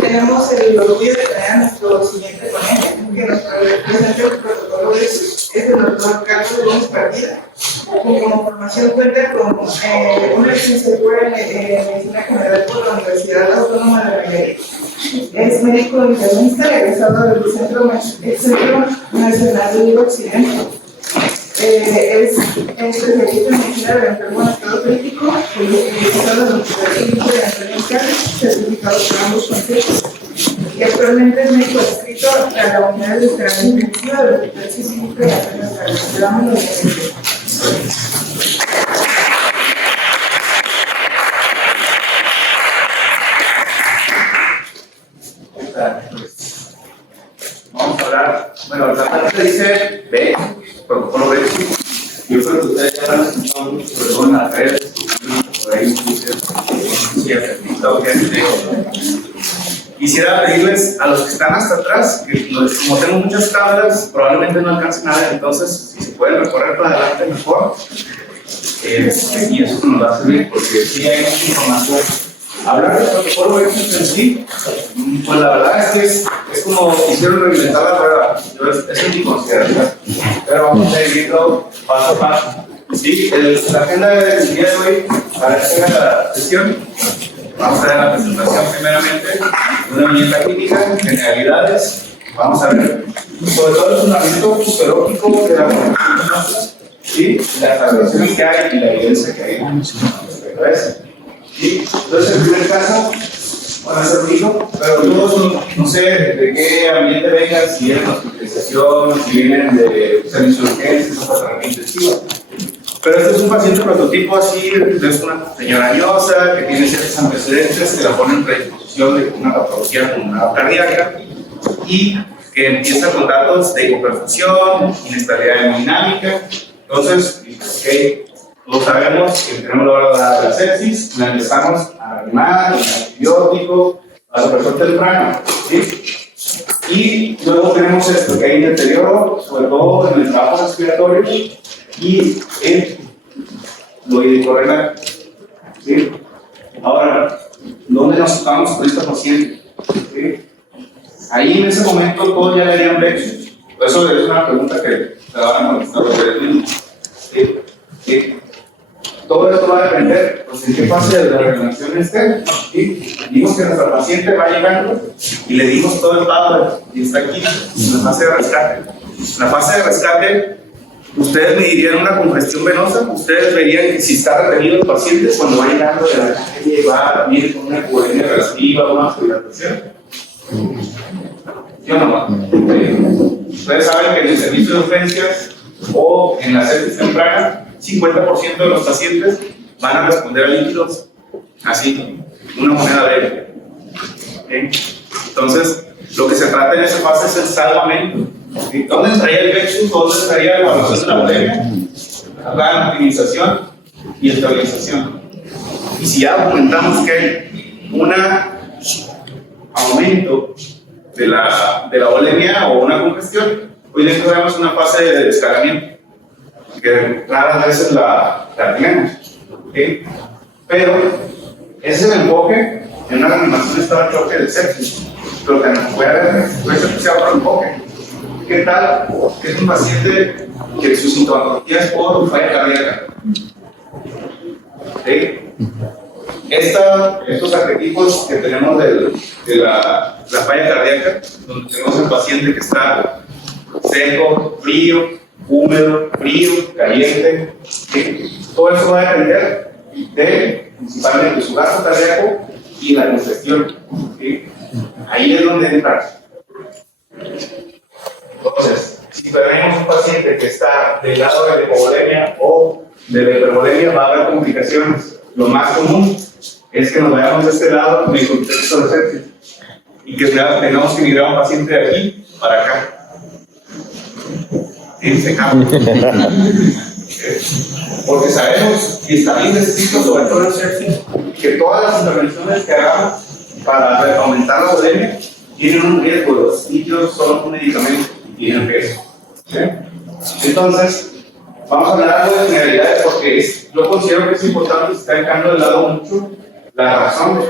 tenemos el orgullo de tener a nuestro siguiente ponente, que nos presenta el protocolo es el doctor Carlos Gómez Partida, que como formación cuenta con una licenciatura en Medicina General por la Universidad Autónoma de Nayarit. Es médico internista egresado del Centro Nacional del Occidente. Es especialista en medicina del enfermo en estado crítico, egresado del Hospital Clínico de Antonio Carlos, certificado por ambos conceptos. Y actualmente es médico adscrito a la unidad de terapia intensiva del Hospital Clínico de Antonio Carlos. Le damos los beneficios. Vamos a hablar, bueno, la parte dice B, protocolo B. Yo creo que ustedes ya han escuchado mucho sobre todo en las redes, por ahí quisiera pedirles a los que están hasta atrás, que como tengo muchas cámaras, probablemente no alcancen a ver, entonces si se pueden recorrer para adelante mejor. Y eso nos va a servir porque sí hay mucha información. Hablar del protocolo en sí, pues la verdad es que es como quisieron reinventar la rueda. Es mi consideración. Pero vamos a ir viendo paso a paso. Sí, la agenda del día de hoy, para esta sesión, vamos a ver la presentación primeramente, una viñeta clínica, generalidades. Vamos a ver sobre todo el fundamento fisiológico de la comunicación, ¿sí? Las relaciones que hay y la evidencia que hay respecto a eso. ¿Sí? Entonces, en primer caso, van a ser rico, pero todos no sé de qué ambiente vengan, si vienen de hospitalización, si vienen de servicio de urgencias o tratamiento intensivo. Pero este es un paciente prototipo así, es una señora añosa que tiene ciertos antecedentes que la ponen en predisposición de una patología pulmonar cardíaca y que empieza con datos de hipoperfusión, inestabilidad hemodinámica. Entonces, ok, todos sabemos que tenemos la hora de la sepsis, la empezamos a animar, con antibiótico, a la persona temprana, ¿sí? Y luego tenemos esto, que hay deterioro, sobre todo en el trabajo respiratorio y en lo hidrocorrenal, ¿sí? Ahora, ¿dónde nos estamos con esta paciente? ¿Sí? Ahí en ese momento todos ya le harían Vexus. Eso es una pregunta que te van a contestar los mismos. ¿Sí? ¿Sí? Todo esto va a depender, pues, en qué fase de la regulación esté. ¿Sí? Dimos que nuestra paciente va llegando y le dimos todo el power y está aquí en la fase de rescate. En la fase de rescate, ustedes medirían una congestión venosa, ustedes verían que si está retenido el paciente cuando va llegando de la calle, va bien con una hipovolemia relativa, una vascularización. ¿Sí o no? Ustedes saben que en el servicio de urgencias o en la sepsis temprana, 50% de los pacientes van a responder a líquidos así, una moneda breve. ¿Okay? Entonces, lo que se trata en esa fase es el salvamento. ¿Sí? ¿Dónde estaría el Vexus? ¿Dónde estaría la evaluación de la bulimia? La optimización y estabilización. Y si ya documentamos que hay un aumento de la bulimia o una congestión, hoy dentro vemos una fase de escalamiento, que raras veces la tenemos, ¿okay? Pero ese es el enfoque en una reanimación de estado de choque de sepsis. Pero que nos puede haber especial por enfoque. ¿Qué tal? Que es un paciente que su sintomatología es por falla cardíaca. ¿Okay? Estos arquetipos que tenemos de la falla cardíaca, donde tenemos el paciente que está seco, frío, húmedo, frío, caliente, ¿sí? Todo eso va a depender principalmente de su gasto cardíaco y la congestión, ¿sí? Ahí es donde entra. Entonces, si tenemos un paciente que está del lado de la hipovolemia o de la hipervolemia, va a haber complicaciones. Lo más común es que nos vayamos de este lado en el contexto de sepsis y que tengamos que migrar a un paciente de aquí para acá. Ese cambio. Porque sabemos y está bien descrito sobre todo en sepsis que todas las intervenciones que hagamos para aumentar la bulimia tienen un riesgo. Los líquidos son un medicamento y tienen peso. ¿Sí? Entonces, vamos a hablar algo de generalidades porque yo considero que es importante que se está dejando de lado mucho la razón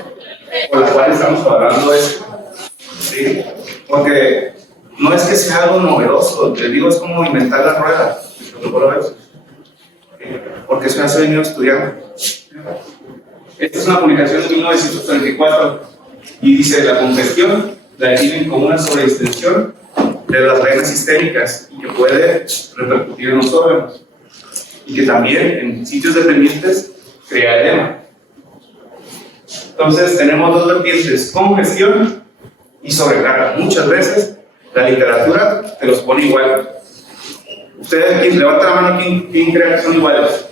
por la cual estamos hablando esto. ¿Sí? Porque no es que sea algo novedoso, te digo, es como inventar la rueda. Porque eso ya se ha venido estudiando. Esta es una publicación de 1934 y dice: la congestión la definen como una sobreextensión de las venas sistémicas y que puede repercutir en los órganos y que también en sitios dependientes crea edema. Entonces tenemos dos vertientes: congestión y sobrecarga. Muchas veces la literatura te los pone igual. Ustedes, levanta la mano, ¿quién cree que son iguales?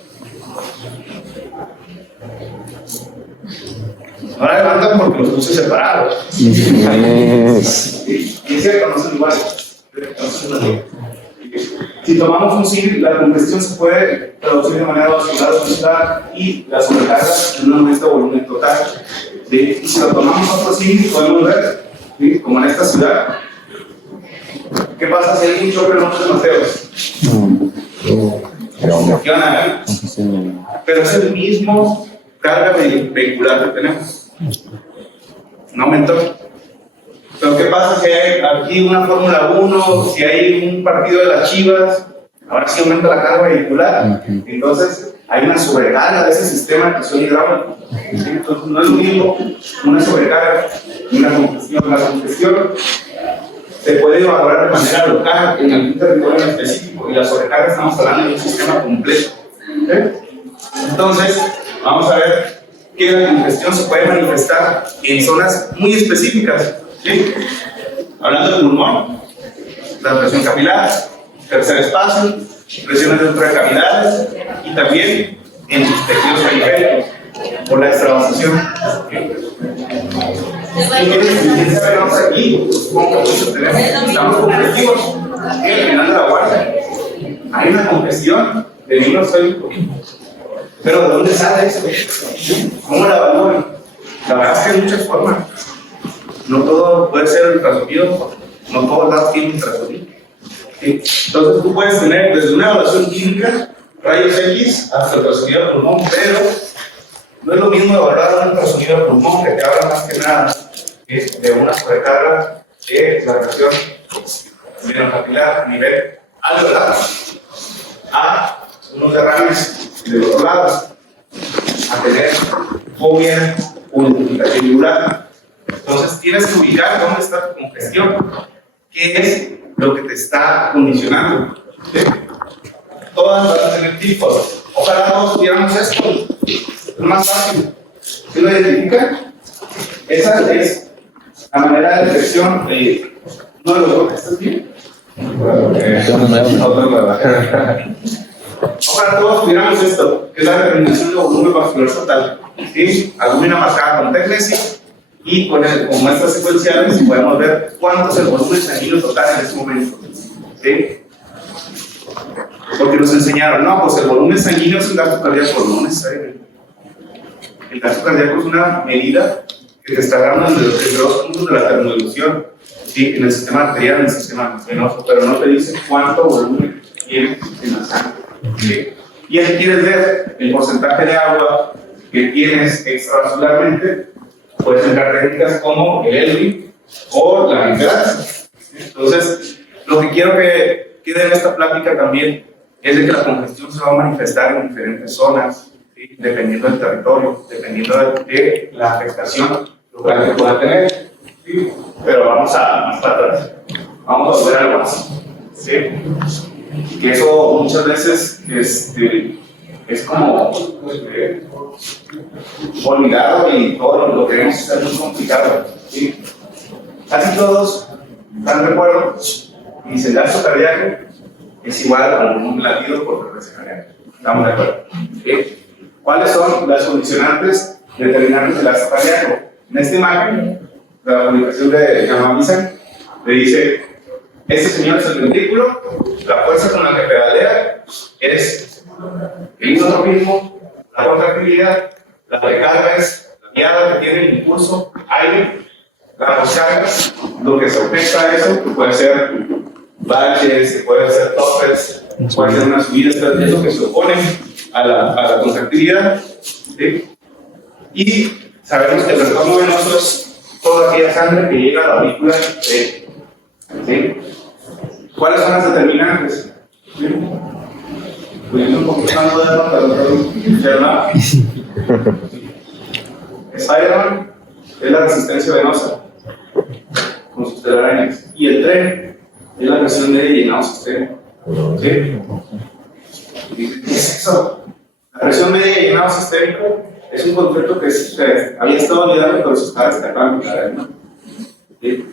Ahora levantan porque los puse separados. Y es cierto, no son iguales. Si tomamos un símil, la congestión se puede traducir de manera vascular y la sobrecarga en un aumento de volumen total. Y si lo tomamos otro símil, podemos ver, ¿sí?, como en esta ciudad. ¿Qué pasa si hay un choque en Montes Mateos? ¿Qué van a ver? Pero es el mismo carga vehicular que tenemos. Un aumento. Pero ¿qué pasa si hay aquí una Fórmula 1, si hay un partido de las Chivas? Ahora sí aumenta la carga vehicular. Entonces hay una sobrecarga de ese sistema de presión hidráulica. Entonces no es lo mismo una sobrecarga y una congestión. La congestión se puede evaluar de manera local en algún territorio en específico, y la sobrecarga estamos hablando de un sistema completo. Entonces, vamos a ver que la congestión se puede manifestar en zonas muy específicas. ¿Sí? Hablando del pulmón, la presión capilar, tercer espacio, presiones dentro de cavidades y también en los tejidos periféricos por la extravasación. ¿Quién sabe vamos aquí? Estamos congestivos. Eliminando la guardia. Hay una congestión de libro sólido. Pero ¿de dónde sale eso? ¿Cómo la evalúan? La verdad es que hay muchas formas. No todo puede ser ultrasonido, no todos lados tienen ultrasonido. ¿Sí? Entonces tú puedes tener desde una evaluación química, rayos X, hasta ultrasonido de pulmón, pero no es lo mismo evaluar un ultrasonido de pulmón, que te habla más que nada de una sobrecarga de la presión venocapilar a nivel alveolar, a unos derrames del otro lado, a tener fobia unificación. Entonces tienes que ubicar dónde está tu congestión, qué es lo que te está condicionando. ¿Sí? Todas van a tener tipos. Ojalá todos tuviéramos esto. Es más fácil. ¿Sí lo identifican? Esa es la manera de detección de uno de los dos. ¿Estás bien? Ojalá todos tuviéramos esto, que es la determinación de volumen vascular total. ¿Sí? Albúmina marcada con tecnesis. Y con muestras secuenciales podemos ver cuánto es el volumen sanguíneo total en ese momento. ¿Sí? Porque nos enseñaron, no, pues el volumen sanguíneo es un gasto cardíaco, no necesariamente. El gasto cardíaco es una medida que te está dando entre los puntos de la termodilución, ¿sí?, en el sistema arterial, en el sistema venoso, pero no te dice cuánto volumen tiene en la sangre. ¿Sí? Y aquí quieres ver el porcentaje de agua que tienes extravascularmente. Puedes entrar técnicas como el ELVI o la vibración. Entonces, lo que quiero que quede en esta plática también es de que la congestión se va a manifestar en diferentes zonas, ¿sí?, dependiendo del territorio, dependiendo de la afectación local que pueda tener. ¿Sí? Pero vamos a más para atrás. Vamos a volver al básico. ¿Sí? Que eso muchas veces es como olvidado y todo lo queremos hacer muy complicado. ¿Sí? Casi todos están de acuerdo. Y si el gasto cardíaco es igual a un latido por frecuencia cardíaca. ¿Estamos de acuerdo? ¿Sí? ¿Cuáles son las condicionantes determinantes del gasto cardíaco? En esta imagen, la publicación de Yamamizan le dice: este señor es el ventrículo, la fuerza con la que pedalea es el isotropismo, la contractilidad, la recarga es la guiada que tiene el impulso, aire, la descarga, lo que se afecta a eso puede ser baches, puede ser topes, puede ser una subida, es lo que se opone a la contractilidad. ¿Sí? Y Sabemos que el retorno venoso es toda aquella sangre que llega a la aurícula derecha. ¿Sí? ¿Cuáles son las determinantes? ¿Sí? Pues un poquito más de ¿verdad? Spider-Man es la resistencia venosa con sus telarañas. Y el tren es la presión media y llenado sistémico. ¿Sí? ¿Qué es eso? La presión media y llenado sistémico es un concepto que había estado olvidando, pero se está destacando cada vez, ¿no? ¿Sí?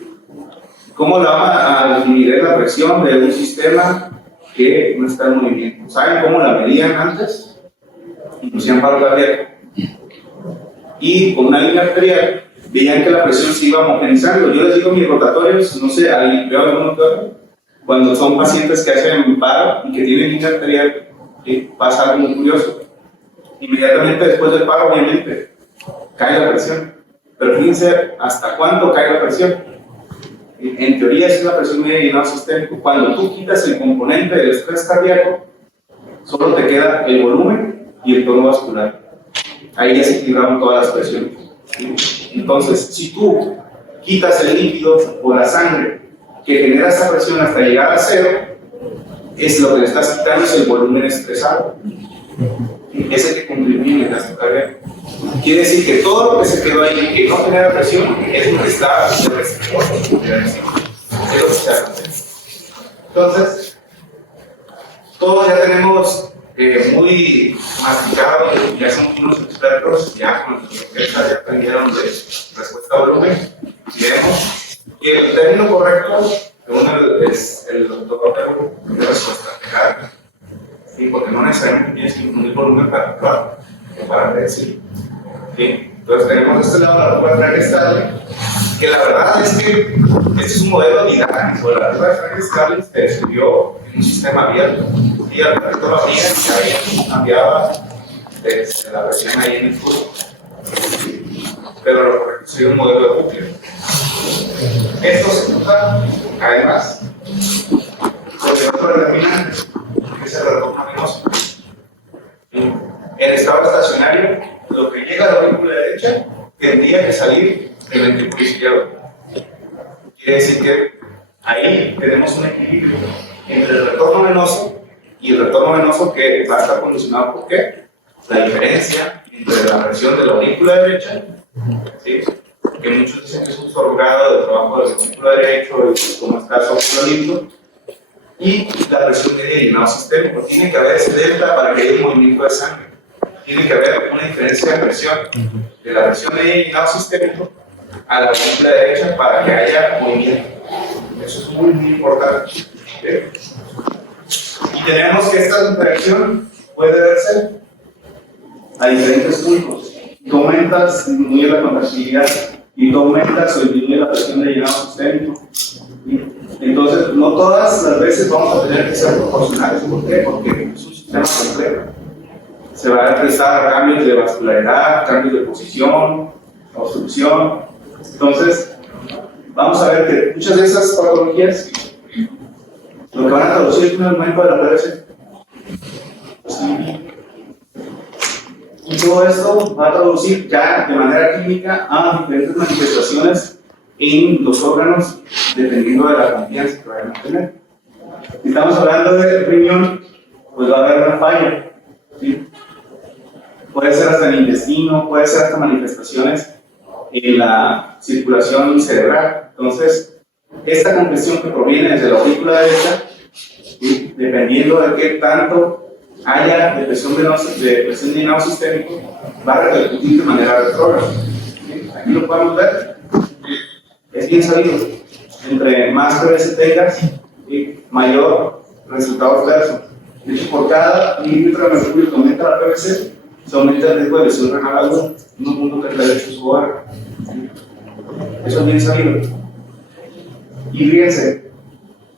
¿Cómo la vamos a dividir la presión de un sistema que no está en movimiento? ¿Saben cómo la medían antes? Inclusive paro cardíaco. Y con una línea arterial veían que la presión se iba homogenizando. Yo les digo mis rotatorios, no sé, veo algunos cuando son pacientes que hacen paro y que tienen línea arterial, pasa algo muy curioso. Inmediatamente después del paro, obviamente, cae la presión. Pero fíjense hasta cuándo cae la presión. En teoría es una presión media y llenado sistémico. Cuando tú quitas el componente del estrés cardíaco, solo te queda el volumen y el tono vascular. Ahí ya se equilibraron todas las presiones. Entonces, si tú quitas el líquido o la sangre que genera esa presión hasta llegar a cero, es lo que le estás quitando, es el volumen estresado. Es el que contribuye en el gasto cardíaco. Quiere decir que todo lo que se quedó ahí, que no genera presión, es lo que está de receptor. Es lo que se hace. Entonces, todos ya tenemos muy masticado, ya somos unos expertos, ya con nuestras orquestas ya aprendieron de respuesta a volumen. Y vemos que el término correcto es el doctor de respuesta carga. ¿Sí? Porque no necesariamente tienes que incluir volumen para actuar o para predecir. ¿Sí? Entonces tenemos este lado de la prueba de Frank Starling, que la verdad es que este es un modelo didáctico. La prueba de Frank Starling se describió en un sistema abierto. Y al resto lo abría y ahí cambiaba la presión ahí en el flujo. Pero lo correcto sería un modelo de núcleo. Esto se usa, además, porque otro determinante, que es el retorno venoso. En estado estacionario, lo que llega a la aurícula derecha tendría que salir del ventrículo izquierdo. Quiere decir que ahí tenemos un equilibrio entre el retorno venoso y el retorno venoso que va a estar condicionado por qué? La diferencia entre la presión de la aurícula derecha, ¿sí? Que muchos dicen que es un surrogado del trabajo del ventrículo derecho y como está soplolito, y la presión media y llenado sistémico. Tiene que haber ese delta para que haya un movimiento de sangre. Tiene que haber una diferencia de presión de la presión media y llenado sistémico a la aurícula derecha para que haya movimiento. Eso es muy, muy importante. ¿Sí? Y tenemos que esta interacción puede verse a diferentes puntos. Tú aumentas, disminuye la contractilidad y tú aumentas o disminuye la presión de llenado sistémico. Entonces, no todas las veces vamos a tener que ser proporcionales. ¿Por qué? Porque es un sistema complejo. Se va a realizar cambios de vascularidad, cambios de posición, obstrucción. Entonces, vamos a ver que muchas de esas patologías lo que van a traducir es un aumento de la presión. Y todo esto va a traducir ya de manera clínica a diferentes manifestaciones en los órganos dependiendo de la confianza que vayan a tener. Si estamos hablando de riñón, pues va a haber una falla. ¿Sí? Puede ser hasta el intestino, puede ser hasta manifestaciones en la circulación cerebral. Entonces, esta congestión que proviene desde la aurícula derecha, ¿sí? Dependiendo de qué tanto haya de presión de llenado sistémico, va a repercutir de manera retrógrada. ¿Sí? Aquí lo podemos ver. Es bien sabido. Entre más PVC tengas, mayor resultado adverso. De hecho, por cada milímetro de mercurio que aumenta la PVC, se aumenta el riesgo de lesión renal aguda, 1.38 su hora. Eso es bien sabido. Y fíjense,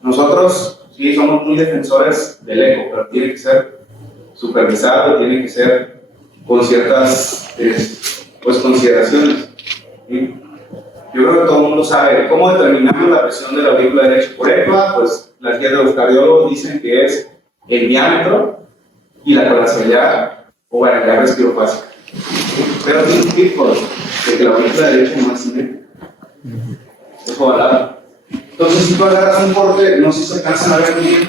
nosotros sí somos muy defensores del eco, pero tiene que ser supervisado, tiene que ser con ciertas consideraciones. ¿Sí? Yo creo que todo el mundo sabe cómo determinamos la presión de la aurícula derecha por ECMA. Pues las guías de los cardiólogos dicen que es el diámetro y la corazonidad o variabilidad respiropásica. Pero tiene un tipo de que la aurícula derecha no es libre. Es ovalada. Entonces, si tú agarras un corte, no sé si se alcanzan a ver muy bien,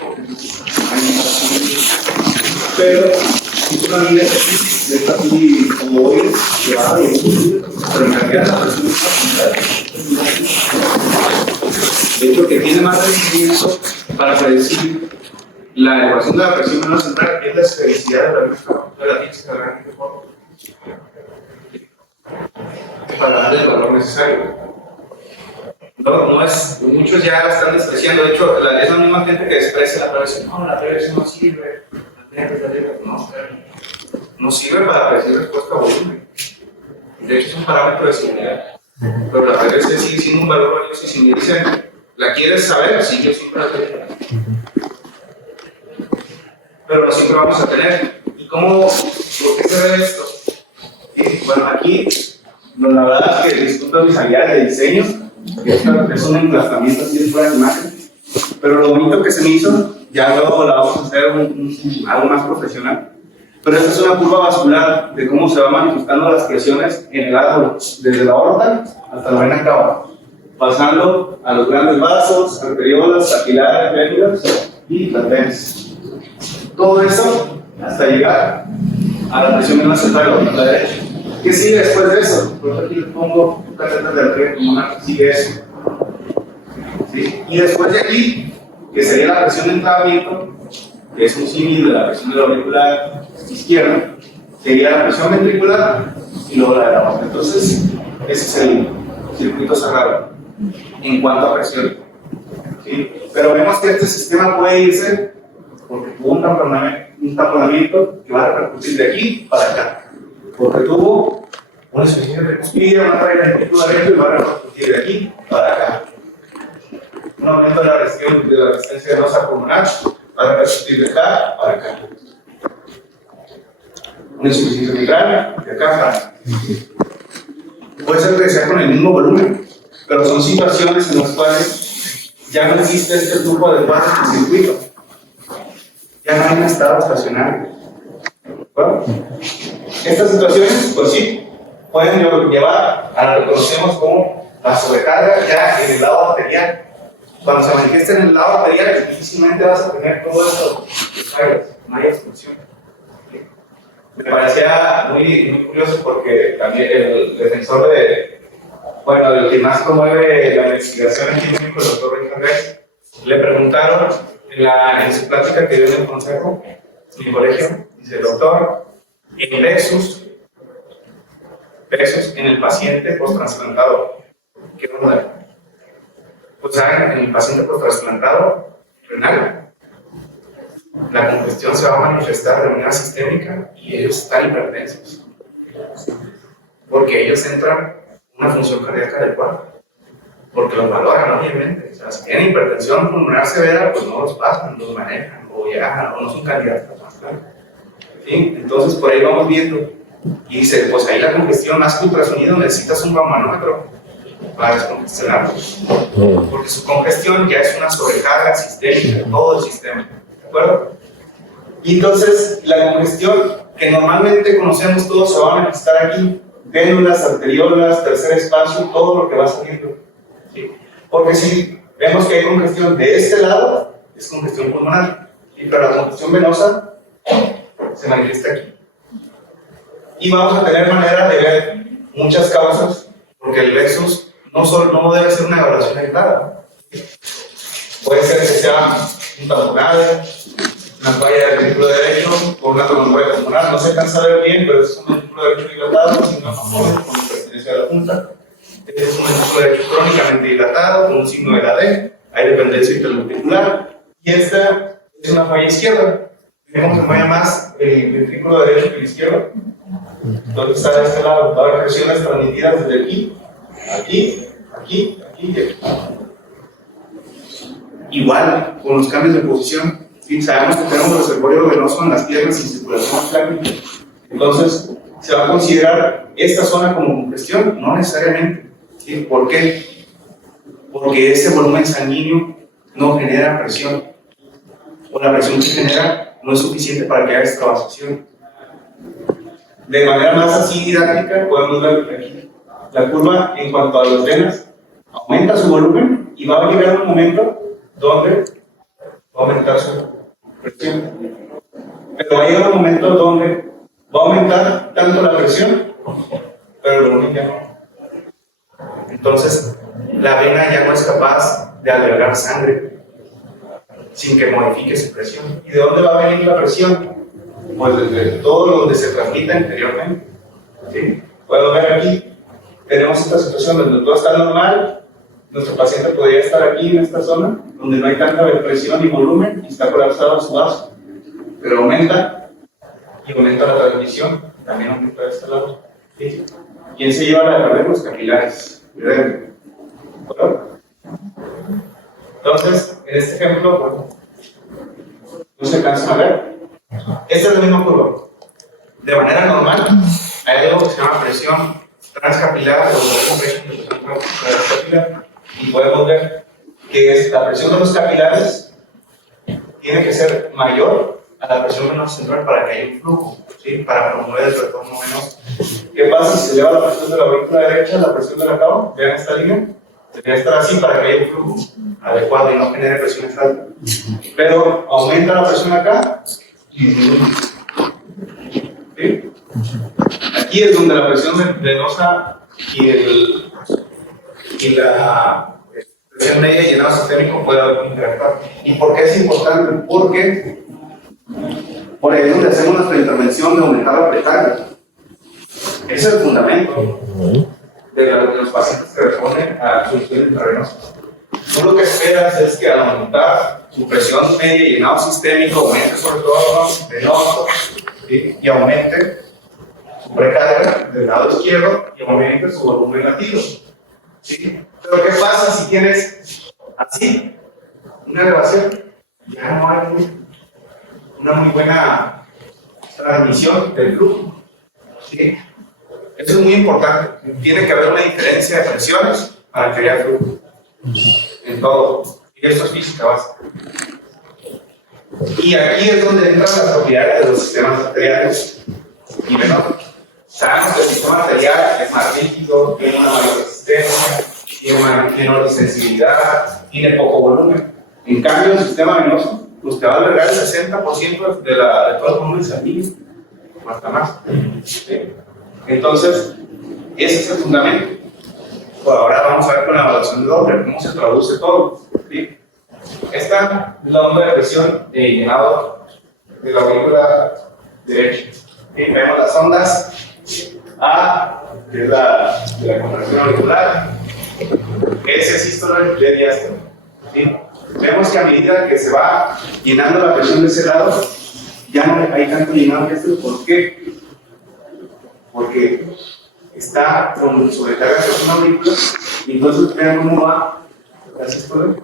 pero si tú la miras, está así como hoy, pero en realidad la presión está de hecho, que tiene más rendimiento para predecir la ecuación de la presión menos central es la esfericidad de la misma, de la tienes que agarrar en forma para darle el valor necesario. No es, muchos ya la están despreciando. De hecho, es la misma gente que desprecia la presión. No, la presión no sirve. No sirve para predecir respuesta a volumen. De hecho, es un parámetro de seguridad. Pero la PRS sigue siendo un valor valioso y si me dicen, ¿la quieres saber? Sí, yo siempre la tengo. Pero no siempre vamos a tener. ¿Y cómo? ¿Por qué se ve esto? Y, bueno, aquí, la verdad es que disfruto mis habilidades de diseño. Es un emplazamiento así de fuera de imagen. Pero lo bonito que se me hizo, ya luego la vamos a hacer algo más profesional. Pero esta es una curva vascular de cómo se van manifestando las presiones en el árbol, desde la aorta hasta la vena cava, pasando a los grandes vasos, arteriolas, capilares, vénulas y las venas. Todo eso hasta llegar a la presión menos central de la derecha. ¿Qué sigue después de eso? Por aquí les pongo un catéter de arteria pulmonar, sigue eso. ¿Sí? Y después de aquí, que sería la presión de entramiento, que es un símil de la presión de la auricular izquierda, sería la presión ventricular y luego la de la aorta. Entonces, ese es el circuito cerrado en cuanto a presión. ¿Sí? Pero vemos que este sistema puede irse porque tuvo un taponamiento que va a repercutir de aquí para acá. Porque tuvo una insuficiencia recuspida, una falla ventricular derecha y va a repercutir de aquí para acá. Un aumento de la resistencia venosa pulmonar va a repercutir de acá para acá. Una insuficiencia mitral de acá para acá. Puede ser que sea con el mismo volumen, pero son situaciones en las cuales ya no existe este flujo adecuado en el circuito. Ya no hay un estado estacionario. Bueno, estas situaciones, pues sí, pueden llevar a lo que conocemos como la sobrecarga ya en el lado arterial. Cuando se manifiesta en el lado arterial, difícilmente vas a tener todo esto. No hay expulsión. Me parecía muy curioso porque también el defensor el que más promueve la investigación en México, el doctor Richard Rex, le preguntaron en su plática que dio en el consejo, en mi colegio, dice, doctor, en Lexus en el paciente post-trasplantado, ¿qué onda? Pues en el paciente post-trasplantado renal, la congestión se va a manifestar de manera sistémica y ellos están hipertensos, porque ellos entran una función cardíaca adecuada, porque los valoran, obviamente. O sea, si tienen hipertensión pulmonar severa, pues no los pasan, los manejan, o ya, o no son candidatos a trasplante. ¿Sí? Entonces, por ahí vamos viendo. Y dice, pues ahí la congestión, más que ultrasonido, necesitas un manómetro para descongestionarlo. Porque su congestión ya es una sobrecarga sistémica de todo el sistema. ¿De acuerdo? Y entonces, la congestión que normalmente conocemos todos se va a manifestar aquí. Vénulas, arteriolas, tercer espacio, todo lo que va saliendo. ¿Sí? Porque si vemos que hay congestión de este lado, es congestión pulmonar. ¿Sí? Pero la congestión venosa se manifiesta aquí. Y vamos a tener manera de ver muchas causas, porque el Lexus no debe ser una evaluación aislada. Puede ser que sea un taponade, una falla del ventrículo derecho, por una tromboembolia pulmonar, no se alcanza a ver bien, pero es un ventrículo derecho dilatado, sin una con pertenencia a la punta. Es un ventrículo derecho crónicamente dilatado, con un signo de la D, hay dependencia interventricular, y esta es una falla izquierda. Vemos que falla más el ventrículo derecho que el izquierdo. Entonces está de este lado, va a haber presiones transmitidas desde aquí, aquí, aquí, aquí y aquí. Igual, con los cambios de posición, ¿sí? Sabemos que tenemos reservorio venoso en las piernas y circulación plática. Entonces, ¿se va a considerar esta zona como congestión? No necesariamente. ¿Sí? ¿Por qué? Porque ese volumen sanguíneo no genera presión. O la presión que genera no es suficiente para que haya extravasación. De manera más así didáctica, podemos ver aquí la curva en cuanto a las venas aumenta su volumen y va a llegar un momento donde va a aumentar su presión. Pero va a llegar un momento donde va a aumentar tanto la presión, pero el volumen ya no. Entonces, la vena ya no es capaz de albergar sangre sin que modifique su presión. ¿Y de dónde va a venir la presión? Pues desde todo donde se transmite interiormente. ¿Sí? Puedo ver aquí, tenemos esta situación donde todo está normal. Nuestro paciente podría estar aquí en esta zona, donde no hay tanta presión y volumen, y está colapsado su vaso. Pero aumenta, y aumenta la transmisión, también aumenta de este lado. ¿Sí? ¿Quién se lleva la de perder? Los capilares. ¿Bueno? Entonces, en este ejemplo, bueno, no se alcanzan a ver. Esta es la misma curva. De manera normal, hay algo que se llama presión transcapilar o presión transcapilar, y podemos ver que es la presión de los capilares tiene que ser mayor a la presión venosa central para que haya un flujo, ¿sí? Para promover el retorno venoso. ¿Qué pasa si se eleva la presión de la aurícula derecha, la presión de la cava? Vean esta línea. Debería estar así para que haya un flujo adecuado y no genere presiones altas. Pero aumenta la presión acá y disminuye. ¿Sí? Aquí es donde la presión venosa y la presión media y llenado sistémico puede interactuar. ¿Y por qué es importante? Porque por ahí es donde hacemos nuestra intervención de aumentar la precarga. Ese es el fundamento de los pacientes que responden a solución intravenosa. Tú lo que esperas es que al aumentar su presión media y llenado sistémico, aumente sobre todo venoso, ¿sí? Y aumente su precarga del lado izquierdo y aumente su volumen latido. ¿Sí? Pero ¿qué pasa si tienes así una elevación? Ya no hay una muy buena transmisión del flujo. ¿Sí? Eso es muy importante. Tiene que haber una diferencia de presiones para que haya flujo en todo. Y esto es física básica. Y aquí es donde entran las propiedades de los sistemas arteriales y venosos. Sabemos que el sistema arterial es más rígido, tiene una mayor resistencia, tiene una menor sensibilidad, tiene poco volumen. En cambio, el sistema venoso, pues te va a albergar el 60% de todo el volumen sanguíneo, o hasta más. ¿Sí? Entonces, ese es el fundamento. Pues ahora vamos a ver con la evaluación de Doppler cómo se traduce todo. ¿Sí? Esta es la onda de presión de llenado de la aurícula derecha. Vemos las ondas A, que es de la contracción auricular, S sístole, D diástole. ¿Sí? Vemos que a medida que se va llenando la presión de ese lado, ya no hay tanto llenado que esto. ¿Por qué? Porque está con sobrecarga de una aurícula y entonces vean cómo va la sístole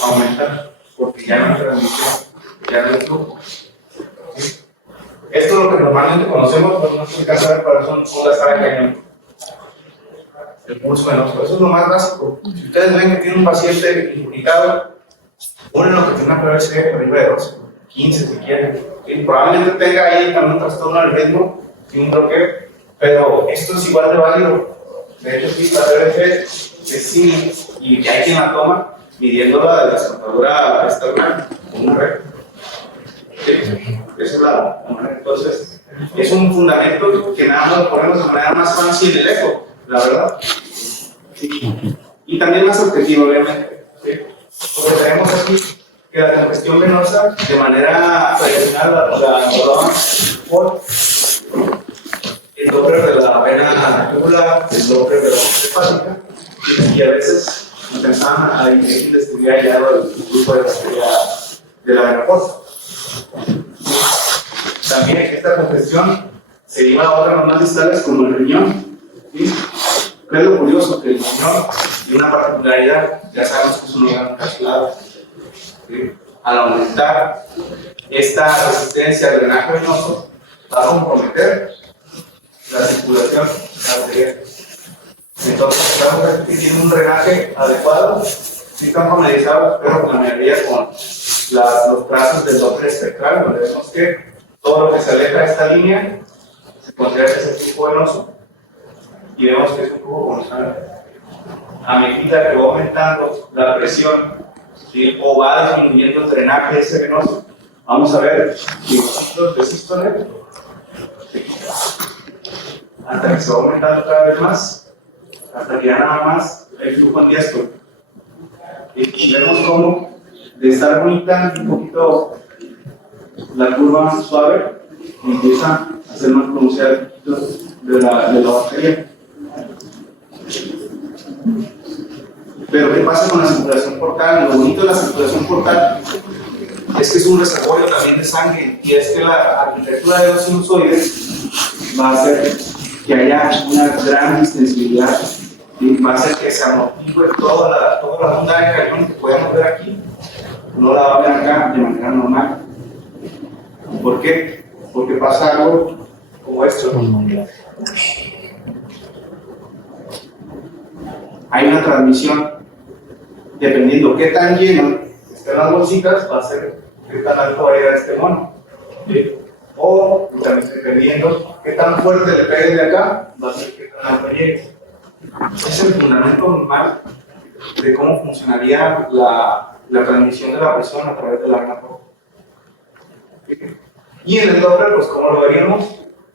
a aumentar, porque ya no hay transmisión, ya no hay flujo. ¿Sí? Esto es lo que normalmente conocemos, pero no se alcanza a ver para son ondas A de cañón. El pulso venoso, eso es lo más básico. Si ustedes ven que tiene un paciente incomunicado, ponen lo que tiene una PVC arriba de 12, 15 si quieren. Y probablemente tenga ahí también un trastorno del ritmo y un bloqueo, pero esto es igual de válido. De hecho, sí, la PVC es sí, y hay quien la toma midiéndola de la escotadura externa con una red. Sí, esa es la manera. Entonces, es un fundamento que nada más lo ponemos de manera más fácil en el eco, la verdad. Sí. Y también más objetivo, obviamente. ¿Sí? Porque tenemos aquí que la congestión venosa, de manera tradicional, la evaluamos por el Doppler de la vena jugular, el Doppler de la hepática, y a veces pensaban ahí que les estuviera hallado el grupo de bacteria de la vena porta. También esta congestión se lleva a órganos más distales como el riñón. ¿Sí? ¿Qué es lo curioso? Que el riñón tiene una particularidad, ya sabemos que es un órgano encapsulado. ¿Sí? Al aumentar esta resistencia al drenaje venoso, va a comprometer la circulación arterial. Entonces, estamos que tiene un drenaje adecuado, sí están familiarizados, pero con la mayoría con los trazos del Doppler espectral, donde vemos que todo lo que se aleja de esta línea se considera que es el tipo venoso y vemos que es un flujo constante. A medida que va aumentando la presión, ¿sí? O va disminuyendo el drenaje ese venoso, vamos a ver que los ciclos de sístole, ¿sí? Hasta que se va aumentando cada vez más, hasta que ya nada más el flujo en diástole. Y vemos cómo de estar bonita un poquito la curva suave empieza a ser más pronunciada el poquito de la bacteria. Pero ¿qué pasa con la circulación portal? Lo bonito de la circulación portal es que es un reservorio también de sangre, y es que la arquitectura de los sinusoides va a hacer que haya una gran distensibilidad y va a hacer que se amortigue toda la onda de cañón que podemos ver aquí, no la va a ver acá de manera normal. ¿Por qué? Porque pasa algo como esto. Hay una transmisión, dependiendo qué tan lleno estén las bolsitas, va a ser qué tan alto va a llegar este mono. ¿Sí? O también dependiendo qué tan fuerte le pegue de acá, va a ser qué tan alto llegue. Es el fundamento normal de cómo funcionaría la transmisión de la presión a través de la vena porta. ¿Sí? Y en el Doppler, pues como lo veríamos,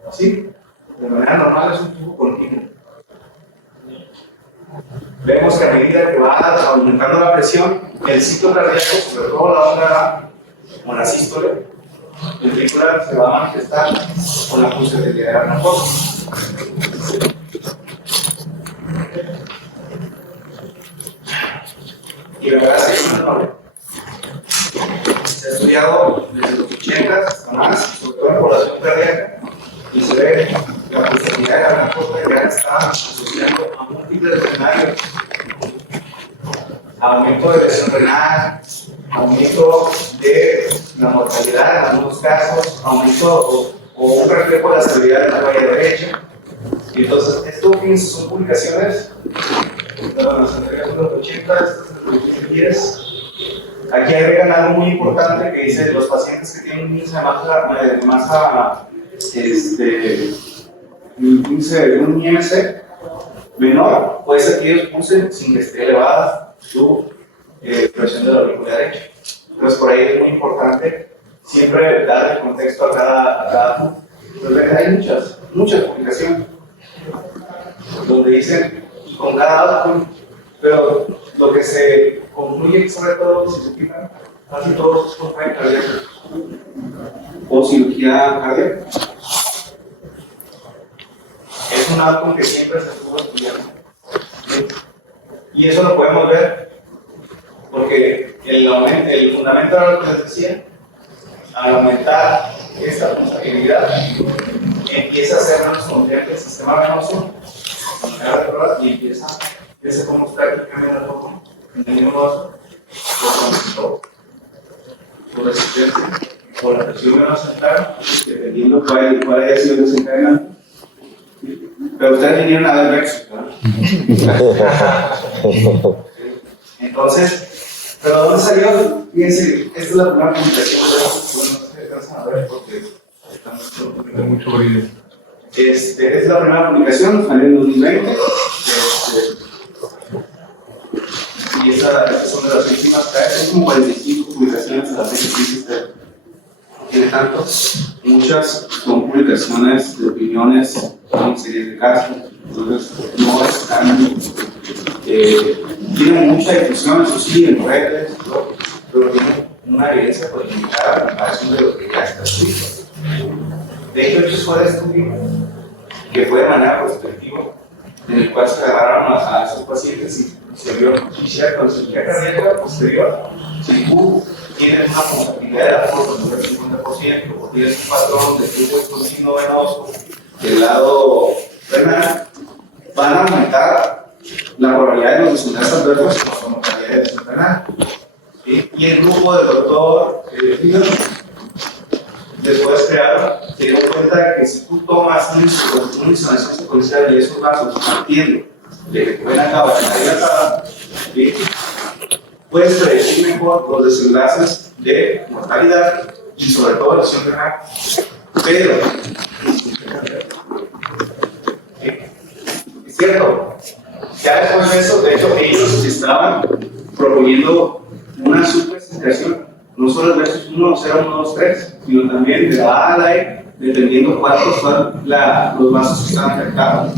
así, de manera normal es un tubo continuo. Vemos que a medida que va aumentando la presión, el ciclo cardíaco, sobre todo la onda como la sístole ventricular, se va a manifestar con la pulsatilidad de la vena porta. Y la verdad es que es enorme. Se ha estudiado desde los 80 hasta más, sobre todo en población cardíaca, y se ve que la pulsatilidad de la vena porta ya está asociando a múltiples escenarios. Aumento de presión renal, aumento de la mortalidad en algunos casos, aumento o un reflejo de la estabilidad de la valla derecha. Y entonces, esto, fíjense, son publicaciones de las entregas de los 80, estas de los 2010. Aquí agregan algo muy importante que dice: los pacientes que tienen un índice de masa un IMC menor, puede ser que ellos pulsen sin que esté elevada su presión de la aurícula derecha. Entonces, por ahí es muy importante siempre darle contexto a cada punto. Entonces, hay muchas publicaciones donde dicen con cada output, pero lo que se concluye sobre todo, si se fijan, casi todos es con falla cardíaca o cirugía cardíaca. Es un outcome que siempre se estuvo estudiando. ¿Sí? Y eso lo podemos ver porque el fundamento de lo que les decía, al aumentar esta pulsatividad, empieza a ser menos consciente el sistema venoso y empieza como prácticamente a poco en el mismo vaso, por resistencia, por la presión venosa central, dependiendo cuál haya sido el desencadenante. Pero ustedes vinieron a ver Rex, ¿verdad? Entonces, ¿pero dónde salió? Fíjense, esta es la primera publicación de Rex, bueno, no se alcanzan a ver porque estamos mucho brillo. Esta es la primera publicación, salió en 2020. Y estas son de las últimas, son como 45 publicaciones de las fecha. Tiene tantos, muchas son publicaciones de opiniones en series de casos, entonces no es tan. Tiene mucha difusión, eso sí, en redes, pero tiene una evidencia por limitada a comparación de lo que ya está escrito. De hecho, eso fue de estudio que fue de manera prospectiva, en el cual se agarraron a esos pacientes y se vio con cirugía cardíaca posterior. Si tú tienes una compatibilidad de la forma del 50%, o tienes un patrón de flujo continuo venoso del lado renal, van a aumentar la probabilidad de los desenlaces adversos con la mortalidad de lesión renal. ¿Sí? Y el grupo del doctor después crearon, se dio cuenta que si tú tomas una insolación secuencial de esos vasos partiendo de que ven acá o dilatada, puedes predecir mejor los desenlaces de mortalidad y sobre todo lesión renal. Pero este cierto, ya después de eso, de hecho, ellos estaban proponiendo una subclasificación, no solo el versus 1, 0, 1, 2, 3, sino también de la A a la E, dependiendo cuántos son los vasos que están afectados.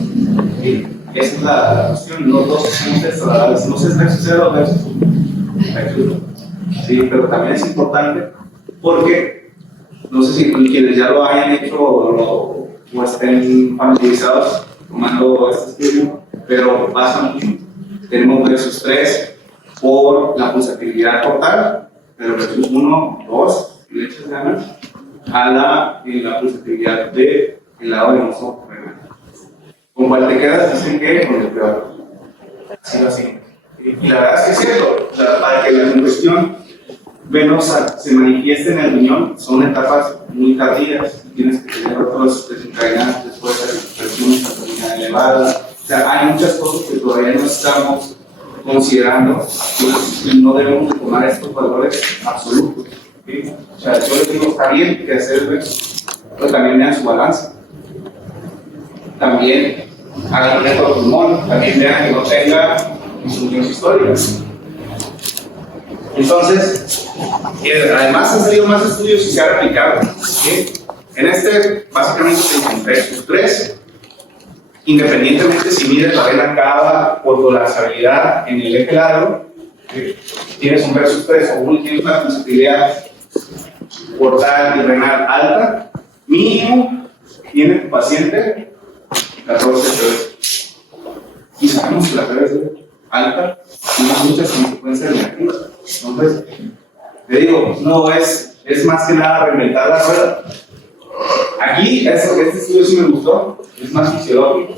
¿Sí? Esa es la cuestión, no todos son desfavorables, no es versus 0 versus 1. Sí, pero también es importante porque, no sé si quienes ya lo hayan hecho o estén familiarizados tomando este estudio, pero pasa mucho. Tenemos versus 3 por la pulsatividad total, pero versus 1, 2, y le echas ganas a la pulsatividad del lado venoso renal. ¿Con cuál te quedas? Dicen que con el peor. Así. Y la verdad es que es cierto, para que la congestión venosa se manifieste en el riñón son etapas muy tardías. Tienes que tener otros desencadenantes, puede ser presión sanguínea elevada. O sea, hay muchas cosas que todavía no estamos considerando, y no debemos de tomar estos valores absolutos. ¿Sí? O sea, yo les digo, está bien que hacer, pero también vean su balance. También hagan un eco de pulmón, también vean que no tenga disfunciones históricas. Entonces, además han salido más estudios y se ha replicado. ¿Sí? En este, básicamente te encontré sus 3. Independientemente si mides la vena cava por polarizabilidad en el eje largo, tienes un versus 3 o tienes una pulsatividad portal y renal alta, mínimo tiene tu paciente 14 PBC. Y sabemos que la PBC alta tiene muchas consecuencias negativas. Entonces, te digo, no es más que nada reinventar la rueda. Aquí, este estudio sí me gustó, es más fisiológico.